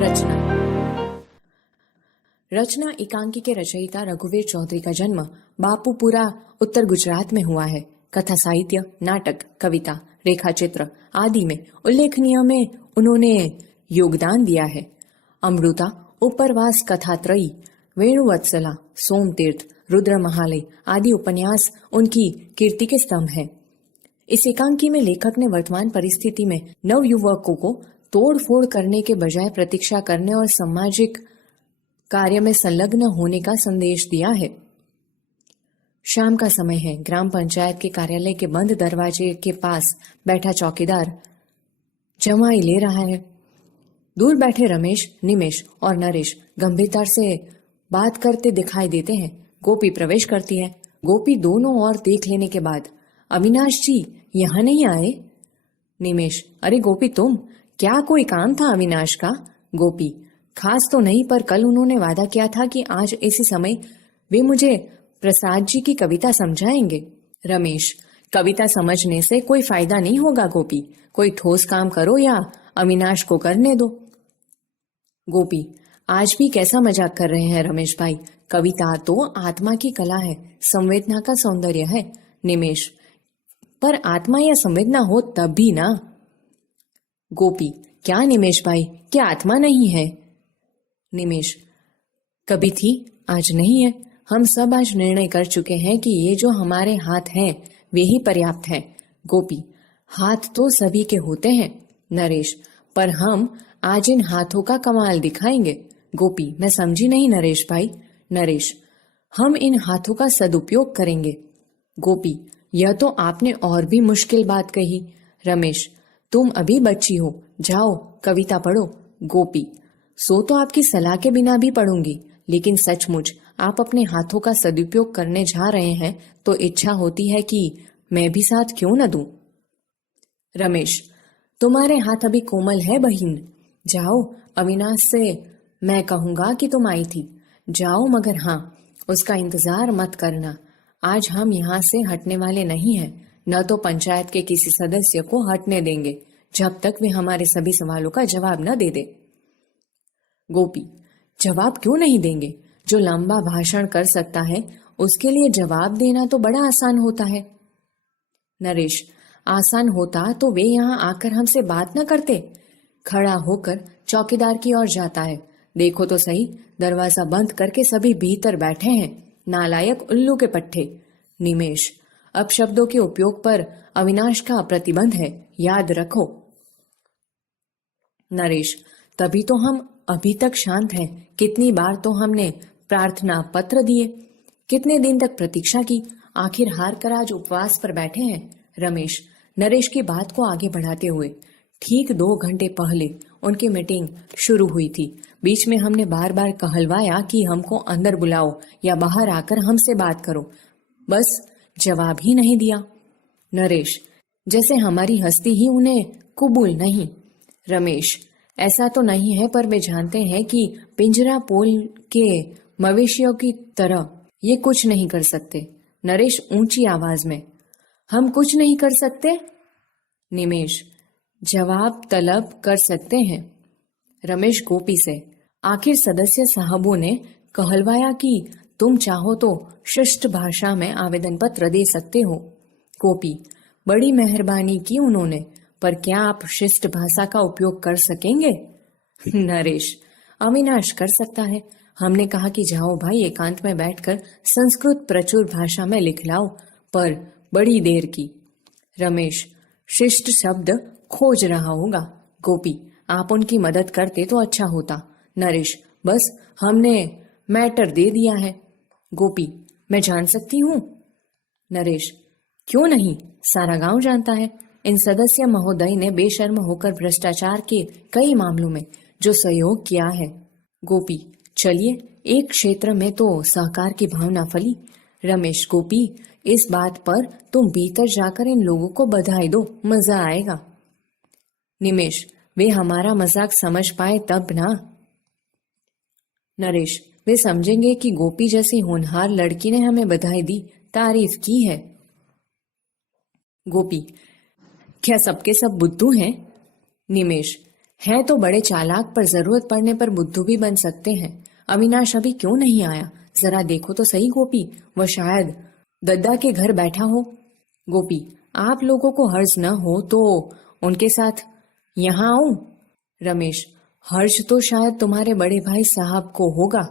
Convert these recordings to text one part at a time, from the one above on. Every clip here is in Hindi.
रचना रचना एकांकी के रचयिता रघुवीर चौधरी का जन्म बापूपुरा उत्तर गुजरात में हुआ है। कथा साहित्य, नाटक, कविता, रेखाचित्र आदि में उल्लेखनीय में उन्होंने योगदान दिया है। अमृता, उपरवास कथात्रयी, वेणुवत्सला, सोमतीर्थ, रुद्र महालय आदि उपन्यास उनकी कीर्ति के स्तंभ हैं। इस एकांकी में लेखक ने वर्तमान परिस्थिति में नव युवकों को तोड़ फोड़ करने के बजाय प्रतीक्षा करने और सामाजिक कार्य में संलग्न होने का संदेश दिया है। शाम का समय है। ग्राम पंचायत के कार्यालय के बंद दरवाजे के पास बैठा चौकीदार जमाई ले रहा है। दूर बैठे रमेश, निमेश और नरेश गंभीरता से बात करते दिखाई देते हैं। गोपी प्रवेश करती है। गोपी दोनों ओर देख लेने के बाद, अविनाश जी यहाँ नहीं आए? निमेश, अरे गोपी तुम, क्या कोई काम था अविनाश का? गोपी, खास तो नहीं, पर कल उन्होंने वादा किया था कि आज इसी समय वे मुझे प्रसाद जी की कविता समझाएंगे। रमेश, कविता समझने से कोई फायदा नहीं होगा गोपी, कोई ठोस काम करो या अविनाश को करने दो। गोपी, आज भी कैसा मजाक कर रहे हैं रमेश भाई, कविता तो आत्मा की कला है, संवेदना का सौंदर्य है। निमेश, पर आत्मा या संवेदना हो तब भी ना। गोपी, क्या निमेश भाई, क्या आत्मा नहीं है? निमेश, कभी थी, आज नहीं है। हम सब आज निर्णय कर चुके हैं कि ये जो हमारे हाथ हैं वे ही पर्याप्त हैं। गोपी, हाथ तो सभी के होते हैं। नरेश, पर हम आज इन हाथों का कमाल दिखाएंगे। गोपी, मैं समझी नहीं नरेश भाई। नरेश, हम इन हाथों का सदुपयोग करेंगे। गोपी, यह तो आपने और भी मुश्किल बात कही। रमेश, तुम अभी बच्ची हो, जाओ कविता पढ़ो। गोपी, सो तो आपकी सलाह के बिना भी पढ़ूंगी, लेकिन सचमुच आप अपने हाथों का सदुपयोग करने जा रहे हैं तो इच्छा होती है कि मैं भी साथ क्यों न दूं। रमेश, तुम्हारे हाथ अभी कोमल है बहिन, जाओ अविनाश से मैं कहूंगा कि तुम आई थी, जाओ, मगर हाँ उसका इंतजार मत करना। आज हम यहाँ से हटने वाले नहीं हैं, न तो पंचायत के किसी सदस्य को हटने देंगे जब तक वे हमारे सभी सवालों का जवाब न दे दे। गोपी, जवाब क्यों नहीं देंगे? जो लंबा भाषण कर सकता है उसके लिए जवाब देना तो बड़ा आसान होता है। नरेश, आसान होता तो वे यहाँ आकर हमसे बात न करते। खड़ा होकर चौकीदार की ओर जाता है। देखो तो सही, दरवाजा बंद करके सभी भीतर बैठे हैं, नालायक उल्लू के पट्टे। निमेश, अब शब्दों के उपयोग पर अविनाश का प्रतिबंध है, याद रखो। नरेश, तभी तो हम अभी तक शांत हैं। कितनी बार तो हमने प्रार्थना पत्र दिए, कितने दिन तक प्रतीक्षा की, आखिर हार कर आज उपवास पर बैठे हैं। रमेश, नरेश की बात को आगे बढ़ाते हुए, ठीक 2 घंटे पहले उनकी मीटिंग शुरू हुई थी। बीच में हमने बार बार कहलवाया कि हमको अंदर बुलाओ या बाहर आकर हमसे बात करो, बस जवाब ही नहीं दिया। नरेश, जैसे हमारी हस्ती ही उन्हें कबूल नहीं। रमेश, ऐसा तो नहीं है, पर वे जानते हैं कि पिंजरा पोल के मवेशियों की तरह ये कुछ नहीं कर सकते। नरेश ऊंची आवाज में, हम कुछ नहीं कर सकते? निमेश, जवाब तलब कर सकते हैं। रमेश गोपी से, आखिर सदस्य साहबों ने कहलवाया कि तुम चाहो तो शिष्ट भाषा में आवेदन पत्र दे सकते हो। गोपी, बड़ी मेहरबानी की उन्होंने, पर क्या आप शिष्ट भाषा का उपयोग कर सकेंगे? नरेश, अविनाश कर सकता है। हमने कहा कि जाओ भाई एकांत में बैठकर संस्कृत प्रचुर भाषा में लिख लाओ, पर बड़ी देर की। रमेश, शिष्ट शब्द खोज रहा होगा। गोपी, आप उनकी मदद करते तो अच्छा होता। नरेश, बस हमने मैटर दे दिया है। गोपी, मैं जान सकती हूँ? नरेश, क्यों नहीं, सारा गांव जानता है। इन सदस्य महोदय ने बेशर्म होकर भ्रष्टाचार के कई मामलों में जो सहयोग किया है। गोपी, चलिए, एक क्षेत्र में तो सहकार की भावना फली। रमेश, गोपी, इस बात पर तुम भीतर जाकर इन लोगों को बधाई दो, मजा आएगा। निमेश, वे हमारा मजाक समझ पाए तब ना। नरेश, वे समझेंगे कि गोपी जैसी होनहार लड़की ने हमें बधाई दी, तारीफ की है। गोपी, क्या सबके सब बुद्धू हैं? निमेश, है तो बड़े चालाक, पर जरूरत पड़ने पर बुद्धू भी बन सकते हैं। अविनाश अभी क्यों नहीं आया? जरा देखो तो सही गोपी, वह शायद दद्दा के घर बैठा हो। गोपी, आप लोगों को हर्ज न हो तो उनके साथ यहाँ आऊं? रमेश, हर्ष तो शायद तुम्हारे बड़े भाई साहब को होगा।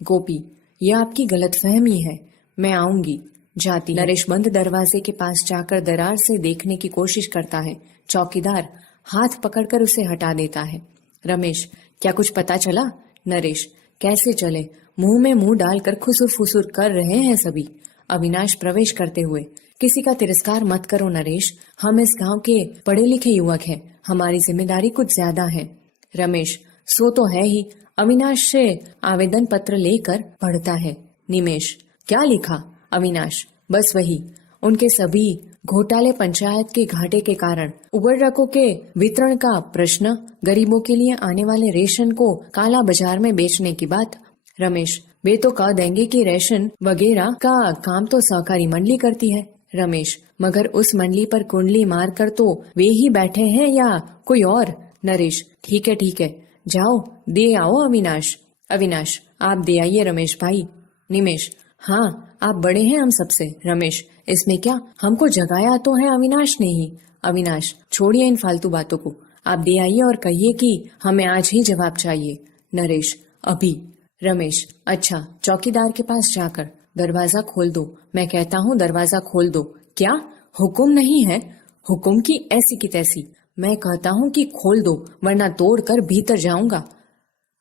गोपी, यह आपकी गलतफहमी है, मैं आऊंगी। जाती नरेश बंद दरवाजे के पास जाकर दरार से देखने की कोशिश करता है। चौकीदार हाथ पकड़कर उसे हटा देता है। रमेश, क्या कुछ पता चला? नरेश, कैसे चले, मुंह में मुंह डालकर खुसुर फुसुर कर रहे हैं सभी। अविनाश प्रवेश करते हुए, किसी का तिरस्कार मत करो नरेश, हम इस गांव के पढ़े लिखे युवक हैं, हमारी जिम्मेदारी कुछ ज्यादा है। रमेश, सो तो है ही। अविनाश से आवेदन पत्र लेकर पढ़ता है। निमेश, क्या लिखा? अविनाश, बस वही, उनके सभी घोटाले पंचायत के घाटे के कारण, उबररकों के वितरण का प्रश्न, गरीबों के लिए आने वाले रेशन को काला बाजार में बेचने की बात। रमेश, वे तो कह देंगे कि रेशन वगैरह का काम तो सहकारी मंडली करती है। रमेश, मगर उस मंडली पर कुंडली मारकर तो वे ही बैठे हैं या कोई और? नरेश, ठीक है, जाओ दे आओ अविनाश। अविनाश, आप दे आइए रमेश भाई। निमेश, हाँ, आप बड़े हैं हम सबसे। रमेश, इसमें क्या, हमको जगाया तो है अविनाश ने ही। अविनाश, छोड़िए इन फालतू बातों को, आप दे आइए और कहिए कि हमें आज ही जवाब चाहिए। नरेश, अभी। रमेश, अच्छा, चौकीदार के पास जाकर दरवाजा खोल दो, मैं कहता हूँ दरवाजा खोल दो। क्या हुक्म नहीं है? हुक्म की ऐसी की तैसी, मैं कहता हूँ कि खोल दो, वरना तोड़कर भीतर जाऊंगा।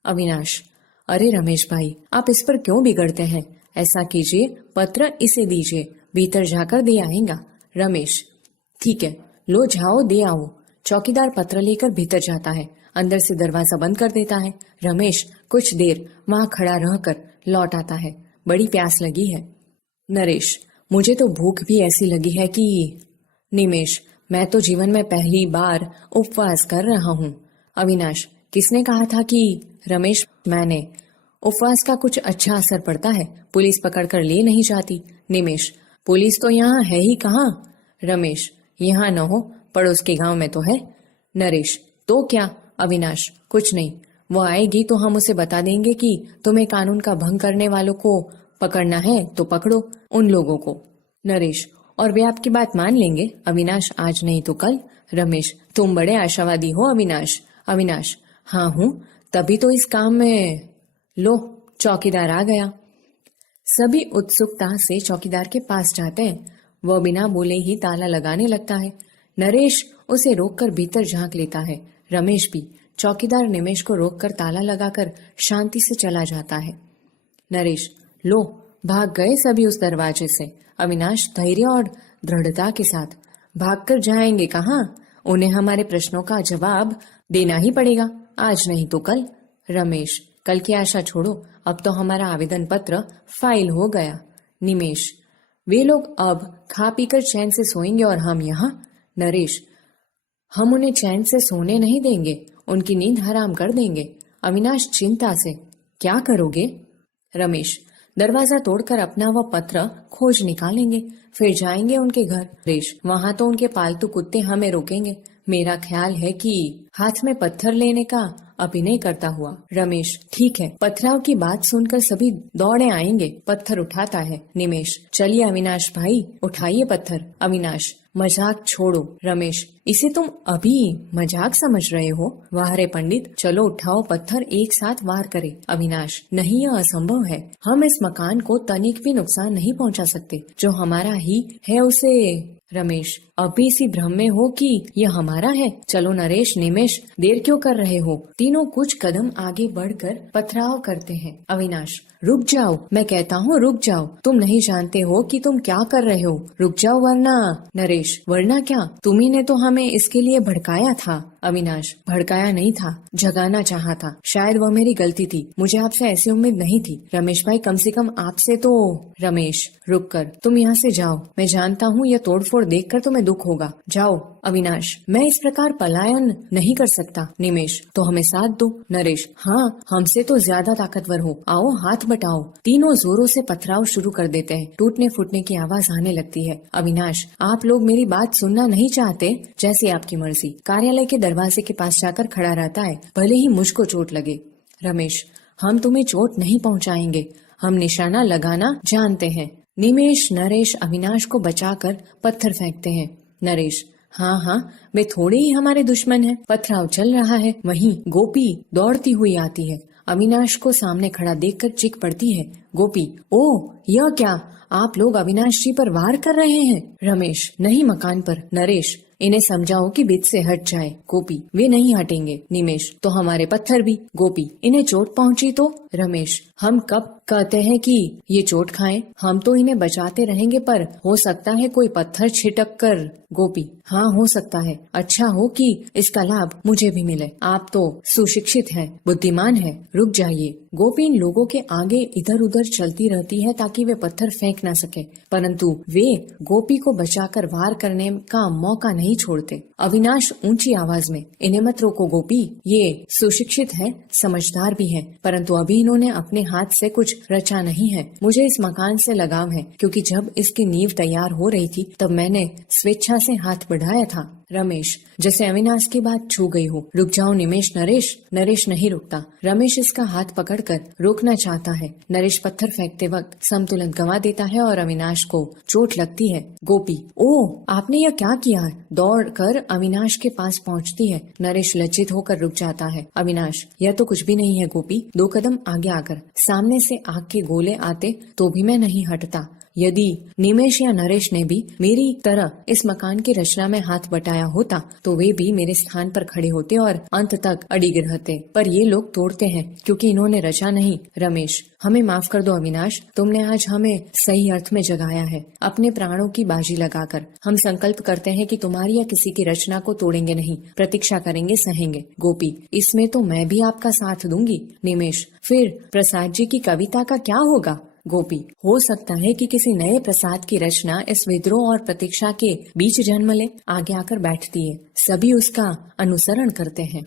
अविनाश, अरे रमेश भाई, आप इस पर क्यों बिगड़ते हैं? ऐसा कीजिए, पत्र इसे दीजिए, भीतर जाकर दे आएगा। रमेश, ठीक है, लो जाओ दे आओ। चौकीदार पत्र लेकर भीतर जाता है, अंदर से दरवाजा बंद कर देता है। रमेश कुछ देर वहां खड़ा रहकर लौट आता है। बड़ी प्यास लगी है। नरेश, मुझे तो भूख भी ऐसी लगी है कि। निमेश, मैं तो जीवन में पहली बार उपवास कर रहा हूँ। अविनाश, किसने कहा था कि? रमेश, मैंने। उपवास का कुछ अच्छा असर पड़ता है, पुलिस पकड़कर ले नहीं जाती। निमेश, पुलिस तो यहाँ है ही कहाँ? रमेश, यहाँ न हो, पड़ोस के गांव में तो है। नरेश, तो क्या? अविनाश, कुछ नहीं, वो आएगी तो हम उसे बता देंगे कि तुम्हें कानून का भंग करने वालों को पकड़ना है तो पकड़ो उन लोगों को। नरेश, और वे आपकी बात मान लेंगे? अविनाश, आज नहीं तो कल। रमेश, तुम बड़े आशावादी हो अविनाश। अविनाश, हाँ हूँ, तभी तो इस काम में। लो, चौकीदार आ गया। सभी उत्सुकता से चौकीदार के पास जाते हैं। वह बिना बोले ही ताला लगाने लगता है। नरेश उसे रोककर भीतर झांक लेता है। रमेश भी। चौकीदार निमेश को रोककर ताला लगाकर शांति से चला जाता है। नरेश, लो, भाग गए सभी उस दरवाजे से। अविनाश धैर्य और दृढ़ता के साथ, भागकर जाएंगे कहाँ? उन्हें हमारे प्रश्नों का जवाब देना ही पड़ेगा, आज नहीं तो कल। रमेश, कल की आशा छोड़ो, अब तो हमारा आवेदन पत्र फाइल हो गया। निमेश, वे लोग अब खा पीकर चैन से सोएंगे और हम यहाँ। नरेश, हम उन्हें चैन से सोने नहीं देंगे, उनकी नींद हराम कर देंगे। अविनाश चिंता से, क्या करोगे? रमेश, दरवाजा तोड़कर अपना वह पत्र खोज निकालेंगे, फिर जाएंगे उनके घर। नरेश, वहाँ तो उनके पालतू कुत्ते हमें रोकेंगे। मेरा ख्याल है कि हाथ में पत्थर लेने का अभिनय करता हुआ। रमेश, ठीक है। पथराव की बात सुनकर सभी दौड़े आएंगे। पत्थर उठाता है निमेश। चलिए अविनाश भाई, उठाइए पत्थर। अविनाश, मजाक छोड़ो। रमेश, इसे तुम अभी मजाक समझ रहे हो? वाह रे पंडित, चलो उठाओ पत्थर, एक साथ वार करे। अविनाश, नहीं, यह असंभव है, हम इस मकान को तनिक भी नुकसान नहीं पहुंचा सकते, जो हमारा ही है उसे। रमेश, अभी इसी भ्रम में हो कि यह हमारा है। चलो नरेश, निमेश, देर क्यों कर रहे हो? तीनों कुछ कदम आगे बढ़कर पथराव करते हैं। अविनाश, रुक जाओ, मैं कहता हूँ रुक जाओ, तुम नहीं जानते हो कि तुम क्या कर रहे हो, रुक जाओ वरना। नरेश, वरना क्या? तुम्ही ने तो हमें इसके लिए भड़काया था। अविनाश, भड़काया नहीं था, जगाना चाहा था, शायद वह मेरी गलती थी, मुझे आपसे ऐसी उम्मीद नहीं थी। रमेश भाई, कम से कम आपसे तो। रमेश, रुक कर, तुम यहाँ से जाओ, मैं जानता हूँ यह तोड़फोड़ देखकर तुम्हें दुख होगा। जाओ। अविनाश, मैं इस प्रकार पलायन नहीं कर सकता। निमेश, तो हमें साथ दो। नरेश, हाँ, हमसे तो ज्यादा ताकतवर हो, आओ हाथ बटाओ। तीनों जोरों से पथराव शुरू कर देते हैं। टूटने फूटने की आवाज आने लगती है। अविनाश, आप लोग मेरी बात सुनना नहीं चाहते? जैसी आपकी मर्जी। कार्यालय के दरवाजे के पास जाकर खड़ा रहता है, भले ही मुझको चोट लगे। रमेश, हम तुम्हें चोट नहीं पहुंचाएंगे, हम निशाना लगाना जानते हैं। निमेश, नरेश अविनाश को बचाकर पत्थर फेंकते हैं। नरेश, हाँ हाँ, वे थोड़े ही हमारे दुश्मन हैं। पथराव चल रहा है, वहीं गोपी दौड़ती हुई आती है। अविनाश को सामने खड़ा देखकर चीख पड़ती है। गोपी, ओ यह क्या, आप लोग अविनाश जी पर वार कर रहे हैं? रमेश, नहीं मकान पर। नरेश, इन्हें समझाओ कि बीच से हट जाए। गोपी, वे नहीं हटेंगे। निमेश, तो हमारे पत्थर भी। गोपी, इन्हें चोट पहुंची तो? रमेश, हम कब कहते हैं कि ये चोट खाएं? हम तो इन्हें बचाते रहेंगे, पर हो सकता है कोई पत्थर छिटक कर। गोपी, हाँ हो सकता है, अच्छा हो कि इसका लाभ मुझे भी मिले। आप तो सुशिक्षित हैं, बुद्धिमान हैं, रुक जाइए। गोपी इन लोगों के आगे इधर उधर चलती रहती है ताकि वे पत्थर फेंक न सके, परंतु वे गोपी को बचाकर वार करने का मौका नहीं छोड़ते। अविनाश ऊंची आवाज में, इन्हें मत रोको गोपी, ये सुशिक्षित है, समझदार भी है, परंतु अभी इन्होंने अपने हाथ से कुछ रचा नहीं है। मुझे इस मकान से लगाव है, क्योंकि जब इसकी नींव तैयार हो रही थी तब मैंने स्वेच्छा से हाथ बढ़ाया था। रमेश, जैसे अविनाश की बात छू गई हो। रुक जाओ निमेश। नरेश, नरेश नहीं रुकता। रमेश इसका हाथ पकड़कर रोकना चाहता है। नरेश पत्थर फेंकते वक्त संतुलन गंवा देता है और अविनाश को चोट लगती है। गोपी, ओ आपने यह क्या किया? दौड़कर अविनाश के पास पहुंचती है। नरेश लज्जित होकर रुक जाता है। अविनाश, यह तो कुछ भी नहीं है गोपी। 2 कदम आगे आकर सामने से आग के गोले आते तो भी मैं नहीं हटता। यदि निमेश या नरेश ने भी मेरी तरह इस मकान की रचना में हाथ बटाया होता तो वे भी मेरे स्थान पर खड़े होते और अंत तक अडिग रहते, पर ये लोग तोड़ते हैं क्योंकि इन्होंने रचा नहीं। रमेश, हमें माफ कर दो अविनाश, तुमने आज हमें सही अर्थ में जगाया है। अपने प्राणों की बाजी लगाकर हम संकल्प करते हैं कि तुम्हारी या किसी की रचना को तोड़ेंगे नहीं, प्रतीक्षा करेंगे, सहेंगे। गोपी, इसमें तो मैं भी आपका साथ दूंगी। निमेश, फिर प्रसाद जी की कविता का क्या होगा? गोपी, हो सकता है कि किसी नए प्रसाद की रचना इस विद्रोह और प्रतीक्षा के बीच जन्म ले। आगे आकर बैठती है, सभी उसका अनुसरण करते हैं।